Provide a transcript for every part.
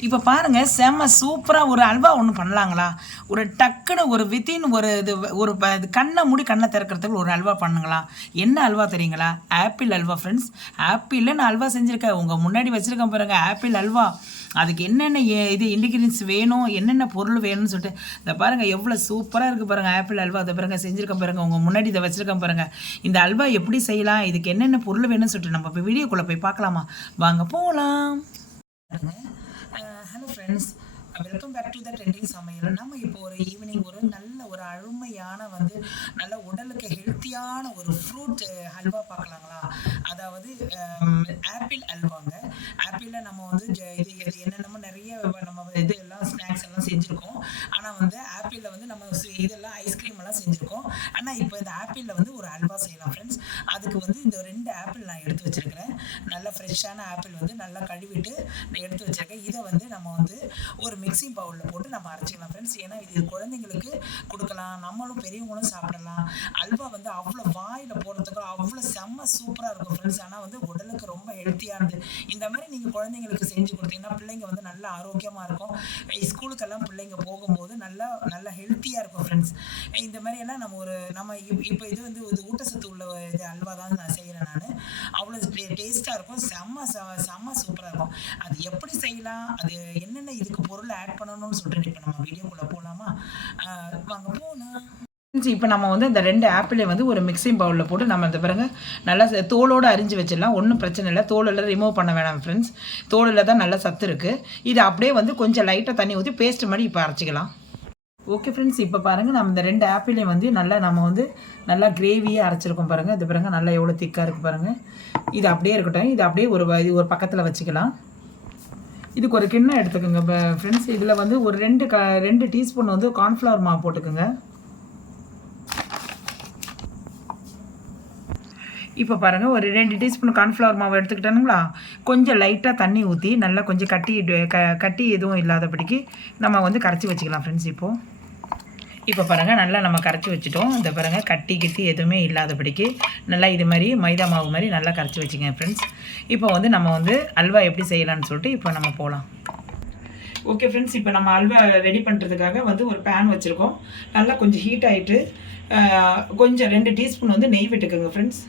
இப்போ பாருங்க செம்ம சூப்பராக ஒரு அல்வா ஒன்று பண்ணலாங்களா? ஒரு டக்குன்னு ஒரு வித்தின் ஒரு இது ஒரு இது கண்ணை மூடி கண்ணை திறக்கிறதுக்கு ஒரு அல்வா பண்ணுங்களா? என்ன அல்வா தெரியுங்களா? ஆப்பிள் அல்வா ஃப்ரெண்ட்ஸ் ஆப்பிளில் நான் அல்வா செஞ்சுருக்கேன். உங்கள் முன்னாடி வச்சுருக்கேன் பாருங்கள் ஆப்பிள் அல்வா. அதுக்கு என்னென்ன ஏ- இது இன்டிகிரியன்ஸ் வேணும்? என்னென்ன பொருள் வேணும்னு சொல்லிட்டு இந்த பாருங்கள் எவ்வளோ சூப்பராக இருக்குது பாருங்கள் ஆப்பிள் அல்வா. அதை பாருங்கள் செஞ்சுருக்கேன் பாருங்கள் உங்கள் முன்னாடி இதை வச்சுருக்கேன் பாருங்கள் இந்த அல்வா எப்படி செய்யலாம்? இதுக்கு என்னென்ன பொருள் வேணும்னு சொல்லிட்டு நம்ம இப்போ வீடியோக்குள்ளே போய் பார்க்கலாமா? வாங்க போகலாம் பாருங்கள் hello friends welcome back to the trending சமையல். நம்ம இப்போ ஒரு ஈவினிங் ஒரு நல்ல ஒரு அருமையான வந்து நல்ல உடலுக்கு ஹெல்த்தியான ஒரு ஃப்ரூட் ஹல்வா பார்க்கலாங்களா? அதாவது ஆப்பிள் அல்வா ஆப்பிளில் நம்ம வந்து ஜ- இது இது என்னென்னமோ நிறைய நம்ம இது எல்லாம் ஸ்நாக்ஸ் எல்லாம் செஞ்சுருக்கோம் ஆனால் வந்து ஆப்பிளில் வந்து நம்ம சி- இதெல்லாம் ஐஸ்கிரீம் எல்லாம் செஞ்சுருக்கோம் ஆனால் இப்போ இந்த ஆப்பிளில் வந்து ஒரு அல்வா செய்யலாம் ஃப்ரெண்ட்ஸ் அதுக்கு வந்து இந்த ரெண்டு ஆப்பிள் நான் எடுத்து வச்சுருக்கிறேன். நல்ல ஃப்ரெஷ்ஷான ஆப்பிள் வந்து நல்லா கழுவிட்டு நான் எடுத்து வச்சிருக்கேன். இதை வந்து நம்ம வந்து ஒரு மிக்சிங் பவுலில் போட்டு நம்ம அரைச்சிக்கலாம் ஃப்ரெண்ட்ஸ் ஏன்னா இது குழந்தைங்களுக்கு கொடுக்கலாம் நம்மளும் பெரியவங்களும் சாப்பிடலாம். அல்வா வந்து அவ்வளோ வாயில் போடுறதுக்கு அவ்வளோ செம்ம சூப்பராக இருக்கும் ஃப்ரெண்ட்ஸ் ஆனால் வந்து உடலுக்கு ரொம்ப ஹெல்த்தியானது இந்த மாதிரி நீங்கள் குழந்தைங்களுக்கு செஞ்சு கொடுத்தீங்கன்னா பிள்ளைங்க வந்து நல்லா ஆரோக்கியமாக இருக்கும். ஸ்கூலுக்கெல்லாம் பிள்ளைங்க போகும்போது நல்லா நல்லா ஹெல்த்தியாக இருக்கும் ஃப்ரெண்ட்ஸ் மாதிரி எல்லாம் நம்ம ஒரு நம்ம இப்போ இது வந்து ஒரு ஊட்டச்சத்து உள்ள இது அல்வா தான் நான் செய்கிறேன் நான். அவ்வளோ டேஸ்ட்டாக இருக்கும். செம்ம செம்ம சூப்பராக இருக்கும். அது எப்படி செய்யலாம்? அது என்னென்ன இதுக்கு பொருள் ஆட் பண்ணணும்னு சொல்லிட்டு இப்போ நம்ம வீடியோக்குள்ளே போகலாமா வாங்க போனா இப்போ நம்ம வந்து இந்த ரெண்டு ஆப்பிளை வந்து ஒரு மிக்சிங் பவுலில் போட்டு நம்ம இந்த பிறகு நல்லா தோலோடு அரிஞ்சு வச்சிடலாம். ஒன்றும் பிரச்சனை இல்லை. தோலில் ரிமூவ் பண்ண வேணாம் ஃப்ரெண்ட்ஸ் தோலில் தான் நல்ல சத்து இருக்குது இது அப்படியே வந்து கொஞ்சம் லைட்டாக தண்ணி ஊற்றி பேஸ்ட் மாதிரி இப்போ அரைச்சிக்கலாம். ஓகே ஃப்ரெண்ட்ஸ் இப்போ பாருங்கள் நம்ம இந்த ரெண்டு ஆப்பிளையும் வந்து நல்லா நம்ம வந்து நல்லா கிரேவியாக அரைச்சிருக்கோம் பாருங்கள் இது பாருங்கள் நல்லா எவ்வளோ திக்காக இருக்குது பாருங்கள் இது அப்படியே இருக்கட்டும். இது அப்படியே ஒரு இது ஒரு பக்கத்தில் வச்சுக்கலாம். இதுக்கு ஒரு கிண்ணம் எடுத்துக்கோங்க இப்போ ஃப்ரெண்ட்ஸ் இதில் வந்து ஒரு ரெண்டு க ரெண்டு டீஸ்பூன் வந்து கார்ன்ஃப்ளவர் மாவு போட்டுக்கோங்க. இப்போ பாருங்கள் ஒரு ரெண்டு டீஸ்பூன் கார்ன்ஃப்ளவர் மாவு எடுத்துக்கிட்டோனுங்களா கொஞ்சம் லைட்டாக தண்ணி ஊற்றி நல்லா கொஞ்சம் கட்டி க கட்டி எதுவும் இல்லாதபடிக்கு நம்ம வந்து கரைச்சி வச்சுக்கலாம் ஃப்ரெண்ட்ஸ் இப்போது இப்போ பாருங்கள் நல்லா நம்ம கரைச்சி வச்சுட்டோம். இந்த பாருங்கள் கட்டி கிட்டி எதுவுமே இல்லாதபடிக்கு நல்லா இது மாதிரி மைதா மாவு மாதிரி நல்லா கரைச்சி வச்சுங்க ஃப்ரெண்ட்ஸ் இப்போ வந்து நம்ம வந்து அல்வா எப்படி செய்யலாம்னு சொல்லிட்டு இப்போ நம்ம போகலாம் ஓகே ஃப்ரெண்ட்ஸ் இப்போ நம்ம அல்வா ரெடி பண்ணுறதுக்காக வந்து ஒரு பேன் வச்சுருக்கோம். நல்லா கொஞ்சம் ஹீட் ஆகிட்டு கொஞ்சம் ரெண்டு டீஸ்பூன் வந்து நெய் விட்டுக்கோங்க ஃப்ரெண்ட்ஸ்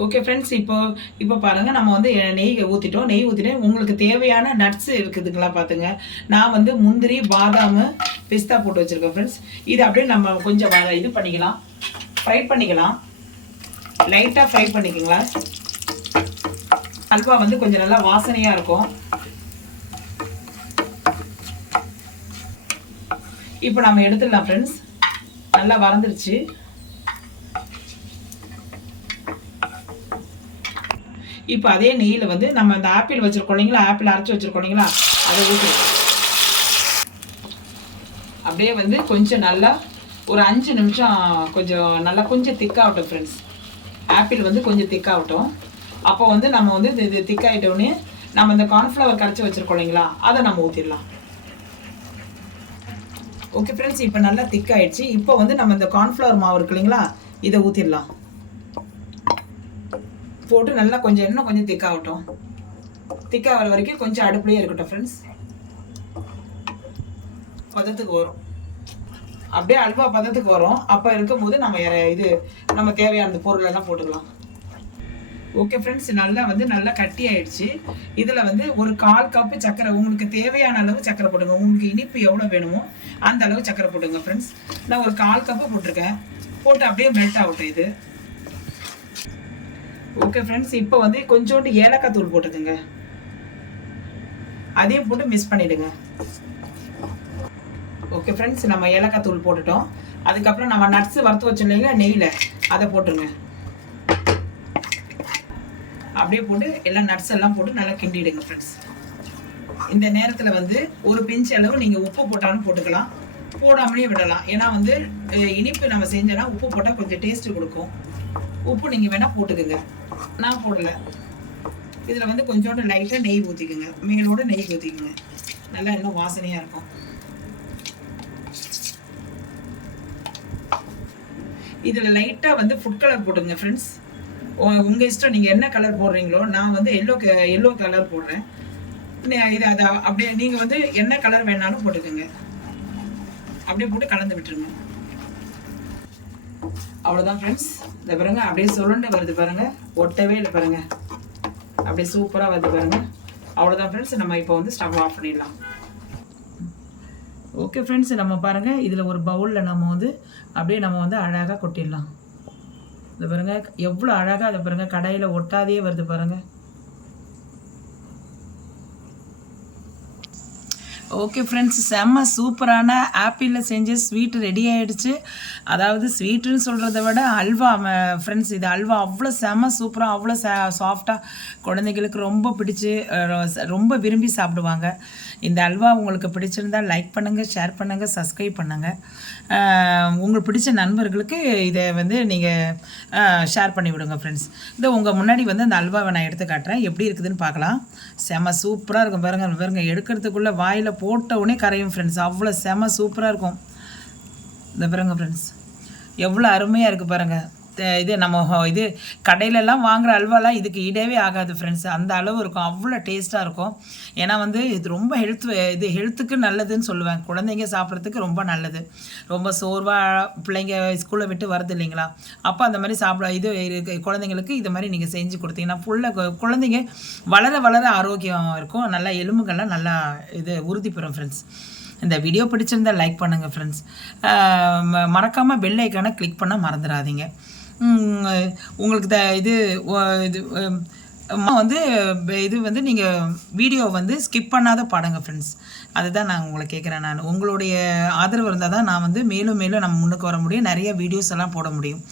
ஓகே ஃப்ரெண்ட்ஸ் இப்போ இப்போ பாருங்கள் நம்ம வந்து நெய் ஊற்றிட்டோம் நெய் ஊற்றிட்டு உங்களுக்கு தேவையான நட்ஸ் இருக்குதுங்களா பார்த்துங்க நான் வந்து முந்திரி பாதாம் பிஸ்தா போட்டு வச்சுருக்கேன் ஃப்ரெண்ட்ஸ் இது அப்படியே நம்ம கொஞ்சம் வ- இது பண்ணிக்கலாம். ஃப்ரை பண்ணிக்கலாம். லைட்டாக ஃப்ரை பண்ணிக்கோங்களா? அல்வா வந்து கொஞ்சம் நல்லா வாசனையாக இருக்கும். இப்போ நம்ம எடுத்துடலாம் ஃப்ரெண்ட்ஸ் நல்லா வறந்துருச்சு. இப்போ அதே நெய்யில் வந்து நம்ம அந்த ஆப்பிள் வச்சுருக்கோம் இல்லைங்களா? ஆப்பிள் அரைச்சி வச்சிருக்கோம் இல்லைங்களா? அதை ஊற்றி அப்படியே வந்து கொஞ்சம் நல்லா ஒரு அஞ்சு நிமிஷம் கொஞ்சம் நல்லா கொஞ்சம் திக்காகட்டும் ஃப்ரெண்ட்ஸ் ஆப்பிள் வந்து கொஞ்சம் திக்காகட்டும் அப்போ வந்து நம்ம வந்து இது- இது திக்காயிட்டோடனே நம்ம இந்த கார்ன்ஃப்ளவர் கரைச்சி வச்சிருக்கோம் இல்லைங்களா? அதை நம்ம ஊற்றிடலாம் ஓகே ஃப்ரெண்ட்ஸ் இப்போ நல்லா திக்காயிடுச்சு இப்போ வந்து நம்ம இந்த கார்ன்ஃப்ளவர் மாவு இருக்கு இல்லைங்களா? இதை ஊற்றிடலாம் போட்டு நல்லா கொஞ்சம் இன்னும் கொஞ்சம் திக்காகட்டும். திக்காகிற வரைக்கும் கொஞ்சம் அடுப்புலேயே இருக்கட்டும் ஃப்ரெண்ட்ஸ் பதத்துக்கு வரும். அப்படியே அல்வா பதத்துக்கு வரும். அப்போ இருக்கும்போது நம்ம இது நம்ம தேவையான பொருளெல்லாம் போட்டுக்கலாம். ஓகே ஃப்ரெண்ட்ஸ் நல்லா வந்து நல்லா கட்டி ஆயிடுச்சு. இதில் வந்து ஒரு கால் கப்பு சக்கரை உங்களுக்கு தேவையான அளவு சக்கரை போடுங்க உங்களுக்கு இனிப்பு எவ்வளோ வேணுமோ அந்த அளவு சக்கரை போடுங்க ஃப்ரெண்ட்ஸ் நான் ஒரு கால் கப்பு போட்டிருக்கேன். போட்டு அப்படியே மெல்ட் ஆகட்டும் இது. ஓகே ஃப்ரெண்ட்ஸ் இப்போ வந்து கொஞ்சோண்டு ஏலக்காய் தூள் போட்டுக்கோங்க. அதையும் போட்டு மிஸ் பண்ணிடுங்க. ஓகே ஃப்ரெண்ட்ஸ் நம்ம ஏலக்காய் தூள் போட்டுட்டோம். அதுக்கப்புறம் நம்ம நட்ஸ் வறுத்து வச்சோம் இல்லைங்களா நெய்யில் அதை போட்டுருங்க. அப்படியே போட்டு எல்லாம் நட்ஸ் எல்லாம் போட்டு நல்லா கிண்டிடுங்க ஃப்ரெண்ட்ஸ் இந்த நேரத்தில் வந்து ஒரு பிஞ்ச் அளவு நீங்கள் உப்பு போட்டாலும் போட்டுக்கலாம். போடாமலே விடலாம். ஏன்னா வந்து இனிப்பு நம்ம செஞ்சோன்னா உப்பு போட்டால் கொஞ்சம் டேஸ்ட்டு கொடுக்கும். உப்பு நீங்கள் வேணால் போட்டுக்கோங்க. நான் போடல. இதில் வந்து கொஞ்சோண்டு லைட்டாக நெய் ஊற்றிக்கோங்க மேலோட நெய் ஊற்றிக்கோங்க நல்லா இன்னும் வாசனையாக இருக்கும். இதில் லைட்டாக வந்து ஃபுட் கலர் போடுங்க ஃப்ரெண்ட்ஸ் உ- உங்க இஷ்டம் நீங்க என்ன கலர் போடுறீங்களோ நான் வந்து எல்லோ எல்லோ கலர் போடுறேன். இது அதை அப்படியே நீங்க வந்து என்ன கலர் வேணாலும் போட்டுக்கோங்க. அப்படியே போட்டு கலந்து விட்டுருங்க. அவ்வளோதான் ஃப்ரெண்ட்ஸ் இந்த பாருங்க அப்படியே சுருண்டு வருது பாருங்க. ஒட்டவே இல்லை பாருங்க. அப்படியே சூப்பராக வருது பாருங்க. அவ்வளோதான் ஃப்ரெண்ட்ஸ் நம்ம இப்போ வந்து ஸ்டவ் ஆஃப் பண்ணிடலாம். ஓகே ஃப்ரெண்ட்ஸ் நம்ம பாருங்க இதில் ஒரு பவுலில் நம்ம வந்து அப்படியே நம்ம வந்து அழகாக கொட்டிடலாம். இதை பாருங்க எவ்வளோ அழகாக அதை பாருங்க கடையில் ஒட்டாதே வருது பாருங்க. ஓகே ஃப்ரெண்ட்ஸ் செம்ம சூப்பரான ஆப்பிளில் செஞ்ச ஸ்வீட்டு ரெடி ஆகிடுச்சு அதாவது ஸ்வீட்டுன்னு சொல்கிறத விட அல்வா ஃப்ரெண்ட்ஸ் இது அல்வா அவ்வளோ செம்ம சூப்பராக அவ்வளோ சாஃப்டாக குழந்தைங்களுக்கு ரொம்ப பிடிச்சி ரொம்ப விரும்பி சாப்பிடுவாங்க. இந்த அல்வா உங்களுக்கு பிடிச்சிருந்தா லைக் பண்ணுங்கள் ஷேர் பண்ணுங்கள் சப்ஸ்கிரைப் பண்ணுங்கள் உங்களுக்கு பிடிச்ச நண்பர்களுக்கு இதை வந்து நீங்கள் ஷேர் பண்ணி விடுங்க ஃப்ரெண்ட்ஸ் இந்த உங்கள் முன்னாடி வந்து அந்த அல்வாவை நான் எடுத்து காட்டுறேன். எப்படி இருக்குதுன்னு பார்க்கலாம். செம சூப்பராக இருக்கும் பாருங்க பாருங்க எடுக்கிறதுக்குள்ளே வாயில் போட்ட உடனே கரையும் ஃப்ரெண்ட்ஸ் அவ்வளோ செம சூப்பராக இருக்கும். இந்த பாருங்க ஃப்ரெண்ட்ஸ் எவ்வளோ அருமையாக இருக்குது பாருங்கள் இது நம்ம ஹோ- இது கடையிலலாம் வாங்குற அல்வாலாம் இதுக்கு ஈடவே ஆகாது ஃப்ரெண்ட்ஸ் அந்த அளவு இருக்கும். அவ்வளோ டேஸ்ட்டாக இருக்கும். ஏன்னா வந்து இது ரொம்ப ஹெல்த் இது ஹெல்த்துக்கு நல்லதுன்னு சொல்லுவேன். குழந்தைங்க சாப்பிட்றதுக்கு ரொம்ப நல்லது. ரொம்ப சோர்வாக பிள்ளைங்க ஸ்கூலை விட்டு வருது இல்லைங்களா? அப்போ அந்த மாதிரி சாப்பிட இது குழந்தைங்களுக்கு இது மாதிரி நீங்கள் செஞ்சு கொடுத்தீங்கன்னா ஃபுல்லாக குழந்தைங்க வளர வளர ஆரோக்கியம் இருக்கும். நல்லா எலும்புகள்லாம் நல்லா இது உறுதி பெறும் ஃப்ரெண்ட்ஸ் இந்த வீடியோ பிடிச்சிருந்தா லைக் பண்ணுங்கள் ஃப்ரெண்ட்ஸ் மறக்காமல் பெல் ஐக்கானை கிளிக் பண்ண மறந்துடாதீங்க. உங்களுக்கு த இது இது அம்மா வந்து இது வந்து நீங்கள் வீடியோ வந்து ஸ்கிப் பண்ணாத பாடுங்க ஃப்ரெண்ட்ஸ் அதுதான் நான் உங்களை கேட்குறேன் நான். உங்களுடைய ஆதரவு இருந்தால் தான் நான் வந்து மேலும் மேலும் நம்ம முன்னுக்கு வர முடியும். நிறைய வீடியோஸ் எல்லாம் போட முடியும்.